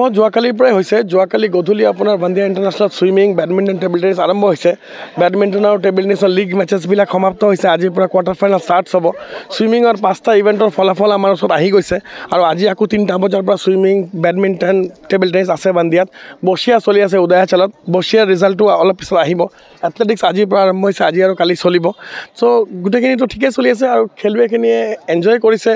মই যোৱাকালিৰ পৰাই হৈছে যোৱাকালি গধূলি আপোনাৰ বান্দিয়া international swimming badminton table tennis আৰম্ভ হৈছে বেডমিণ্টন আৰু টেবল টেনিছৰ লীগ মেচেছবিলাক সমাপ্ত হৈছে আজিৰ পৰা কোৱাৰ্টাৰ ফাইনেল ষ্টাৰ্ট হ'ব ছুইমিঙৰ 5টা ইভেণ্টৰ ফলাফল আমাৰ ওচৰত আহি গৈছে আৰু আজি আকৌ 3টা বজাৰ পৰা ছুইমিং বেডমিণ্টন টেবল টেনিছ আছে বান্দিয়াত বৰ্ষিয়া চলি আছে উদয়াচলত বৰ্ষিয়াৰ ৰিজাল্টটো অলপ পিছত আহিব এথলেটিক্স আজিৰ পৰা আৰম্ভ হৈছে আজি আৰু কালি চলিব চ' গোটেইখিনিতো ঠিকেই চলি আছে আৰু খেলুৱৈখিনিয়ে এনজয় কৰিছে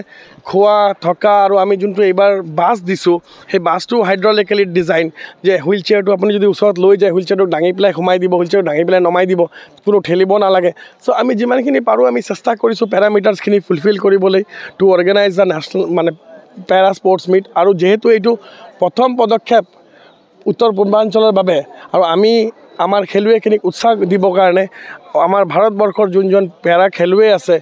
খোৱা থকা আৰু আমি যোনটো এইবাৰ বাছ দিছোঁ সেই বাছটো হাইড্ৰলিকেলি ডিজাইন যে হুইল চেয়াৰটো আপুনি যদি ওচৰত লৈ যায় হুইল চেয়াৰটো দাঙি পেলাই সোমাই দিব হুইল চেয়াৰটো দাঙি পেলাই নমাই দিব কোনো ঠেলিব নালাগে চ' আমি যিমানখিনি পাৰোঁ আমি চেষ্টা কৰিছোঁ পেৰামিটাৰ্ছখিনি ফুলফিল কৰিবলৈ টু অৰ্গেনাইজ দ্য নেশ্যনেল মানে পেৰা স্পৰ্টছ মিট আৰু যিহেতু এইটো প্ৰথম পদক্ষেপ উত্তৰ পূৰ্বাঞ্চলৰ বাবে আৰু আমি আমাৰ খেলুৱৈখিনিক উৎসাহ দিবৰ কাৰণে আমাৰ ভাৰতবৰ্ষৰ যোনজন পেৰা খেলুৱৈ আছে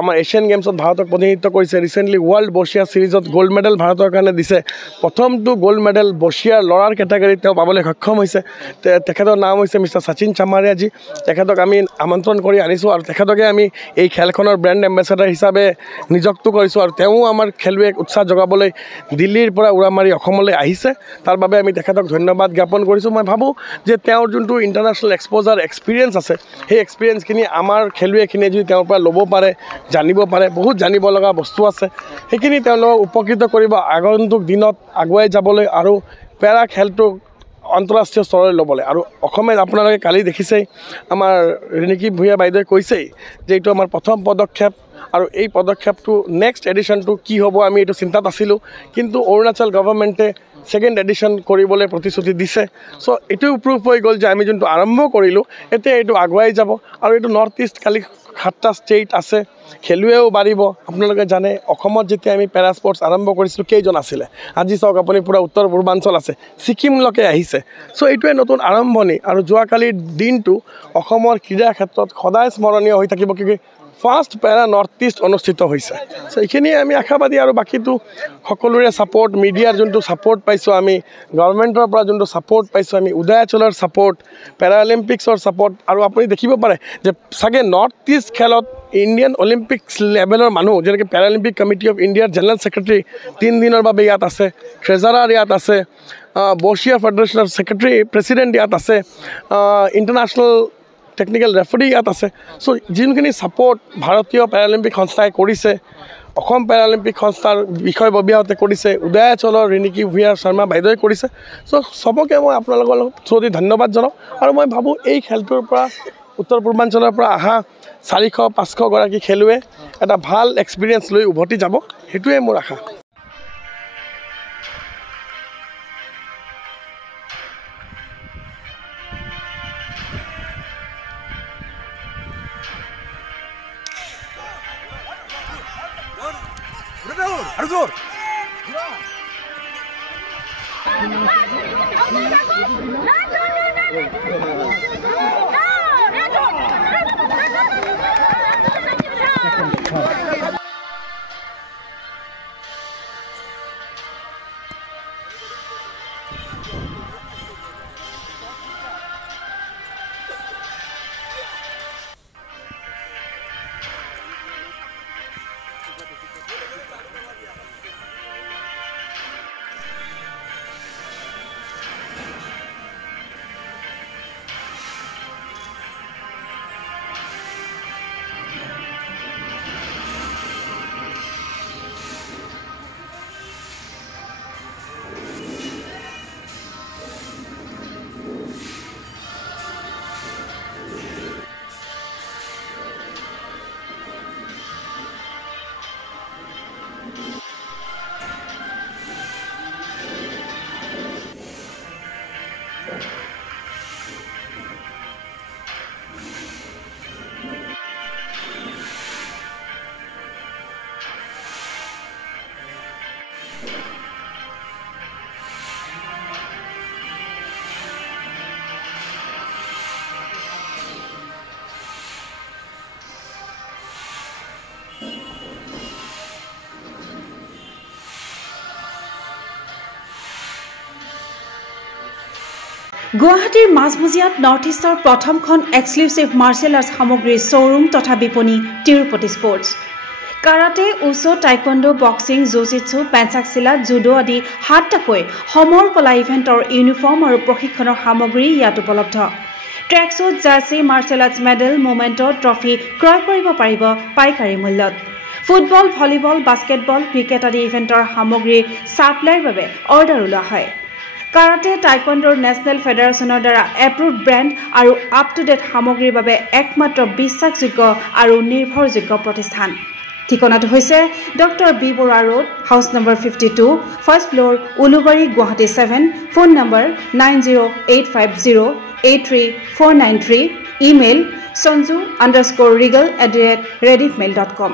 আমাৰ এছিয়ান গেমছত ভাৰতক প্ৰতিনিধিত্ব কৰিছে ৰিচেণ্টলি ৱৰ্ল্ড বৰ্ষিয়া ছিৰিজত গ'ল্ড মেডেল ভাৰতৰ কাৰণে দিছে প্ৰথমটো গ'ল্ড মেডেল বৰ্ষিয়াৰ ল'ৰাৰ কেটেগৰীত তেওঁ পাবলৈ সক্ষম হৈছে তেখেতৰ নাম হৈছে মিষ্টাৰ শচীন চামাৰিয়াজী তেখেতক আমি আমন্ত্ৰণ কৰি আনিছোঁ আৰু তেখেতকে আমি এই খেলখনৰ ব্ৰেণ্ড এম্বেচাডাৰ হিচাপে নিযুক্ত কৰিছোঁ আৰু তেওঁ আমাৰ খেলুৱৈক উৎসাহ যোগাবলৈ দিল্লীৰ পৰা উৰা মাৰি অসমলৈ আহিছে তাৰ বাবে আমি তেখেতক ধন্যবাদ জ্ঞাপন কৰিছোঁ মই ভাবোঁ যে তেওঁৰ যোনটো ইণ্টাৰনেশ্যনেল এক্সপ'জাৰ এক্সপিৰিয়েঞ্চ আছে সেই এক্সপিৰিয়েঞ্চখিনি আমাৰ খেলুৱৈখিনিয়ে যদি তেওঁৰ পৰা ল'ব পাৰে জানিব পাৰে বহুত জানিব লগা বস্তু আছে সেইখিনি তেওঁলোকক উপকৃত কৰিব আগন্তুক দিনত আগুৱাই যাবলৈ আৰু পেৰা খেলটোক আন্তঃৰাষ্ট্ৰীয় স্তৰলৈ ল'বলৈ আৰু অসমে আপোনালোকে কালি দেখিছেই আমাৰ ৰিণিকী ভূঞা বাইদেৱে কৈছেই যে এইটো আমাৰ প্ৰথম পদক্ষেপ আৰু এই পদক্ষেপটো নেক্সট এডিশ্যনটো কি হ'ব আমি এইটো চিন্তাত আছিলোঁ কিন্তু অৰুণাচল গভৰ্ণমেণ্টে ছেকেণ্ড এডিশ্যন কৰিবলৈ প্ৰতিশ্ৰুতি দিছে চ' এইটো প্ৰুফ হৈ গ'ল যে আমি যোনটো আৰম্ভ কৰিলোঁ এতিয়া এইটো আগুৱাই যাব আৰু এইটো নৰ্থ ইষ্ট কালি 7টা ষ্টেট আছে খেলুৱৈও বাঢ়িব আপোনালোকে জানে অসমত যেতিয়া আমি পেৰা স্পৰ্টছ আৰম্ভ কৰিছিলোঁ কেইজন আছিলে আজি চাওক আপুনি পূৰা উত্তৰ পূৰ্বাঞ্চল আছে ছিকিমলৈকে আহিছে চ' এইটোৱে নতুন আৰম্ভণি আৰু যোৱাকালিৰ দিনটো অসমৰ ক্ৰীড়া ক্ষেত্ৰত সদায় স্মৰণীয় হৈ থাকিব কিয় ফাৰ্ষ্ট পেৰা নৰ্থ ইষ্ট অনুষ্ঠিত হৈছে চ' এইখিনিয়ে আমি আশাবাদী আৰু বাকীটো সকলোৰে ছাপৰ্ট মিডিয়াৰ যোনটো ছাপৰ্ট পাইছোঁ আমি গভৰ্ণমেণ্টৰ পৰা যোনটো ছাপৰ্ট পাইছোঁ আমি উদয়াচলৰ ছাপৰ্ট পেৰা অলিম্পিক্সৰ ছাপৰ্ট আৰু আপুনি দেখিব পাৰে যে চাগে নৰ্থ ইষ্ট খেলত ইণ্ডিয়ান অলিম্পিক্স লেভেলৰ মানুহ যেনেকৈ পেৰালিম্পিক কমিটি অফ ইণ্ডিয়াৰ জেনেৰেল ছেক্ৰেটাৰী 3 দিনৰ বাবে ইয়াত আছে ট্ৰেজাৰাৰ ইয়াত আছে বৰ্ষিয়া ফেডাৰেশ্যনৰ ছেক্ৰেটাৰী প্ৰেছিডেণ্ট ইয়াত আছে ইণ্টাৰনেশ্যনেল টেকনিকেল ৰেফাৰী ইয়াত আছে চ' যোনখিনি ছাপৰ্ট ভাৰতীয় পেৰালিম্পিক সংস্থাই কৰিছে অসম পেৰালিম্পিক সংস্থাৰ বিষয়ববীয়াহঁতে কৰিছে উদয়াচলৰ ৰিণিকী ভূঞা শৰ্মা বাইদেৱে কৰিছে চ' চবকে মই আপোনালোকৰ থ্ৰুদি ধন্যবাদ জনাওঁ আৰু মই ভাবোঁ এই খেলটোৰ পৰা উত্তৰ পূৰ্বাঞ্চলৰ পৰা অহা 400-500 গৰাকী খেলুৱৈ এটা ভাল এক্সপিৰিয়েঞ্চ লৈ উভতি যাব সেইটোৱে মোৰ আশা Arthur! গুৱাহাটীৰ মাজমজিয়াত নৰ্থ ইষ্টৰ প্ৰথমখন এক্সক্লুচিভ মাৰ্চেল আৰ্টছ সামগ্ৰীৰ শ্ব'ৰুম তথা বিপণী Tirupati sports karate, wushu, taekwondo, boxing, jujitsu, pencak silat, judo আদি 7টাকৈ সমৰ কলা ইভেণ্টৰ ইউনিফৰ্ম আৰু প্ৰশিক্ষণৰ সামগ্ৰী ইয়াত উপলব্ধ। Tracksuit, jersey, martial arts medal, memento, trophy ক্ৰয় কৰিব পাৰিব পাইকাৰী মূল্যত। ফুটবল, ভলীবল, বাস্কেটবল, ক্ৰিকেট আদি ইভেণ্টৰ সামগ্ৰীৰ ছাপ্লাইৰ বাবে অৰ্ডাৰো লোৱা হয়। কাৰাটে, টাইকোৱাণ্ডোৰ নেশ্যনেল ফেডাৰেশ্যনৰ দ্বাৰা এপ্ৰুভড ব্ৰেণ্ড আৰু আপ টু ডেট সামগ্ৰীৰ বাবে একমাত্ৰ বিশ্বাসযোগ্য আৰু নিৰ্ভৰযোগ্য প্ৰতিষ্ঠান। ঠিকনাটো হৈছে doctor B Barua road, house number 52, first floor, Ulubari, Guwahati 7, phone number 9085083493, email sanju_regal@rediffmail.com।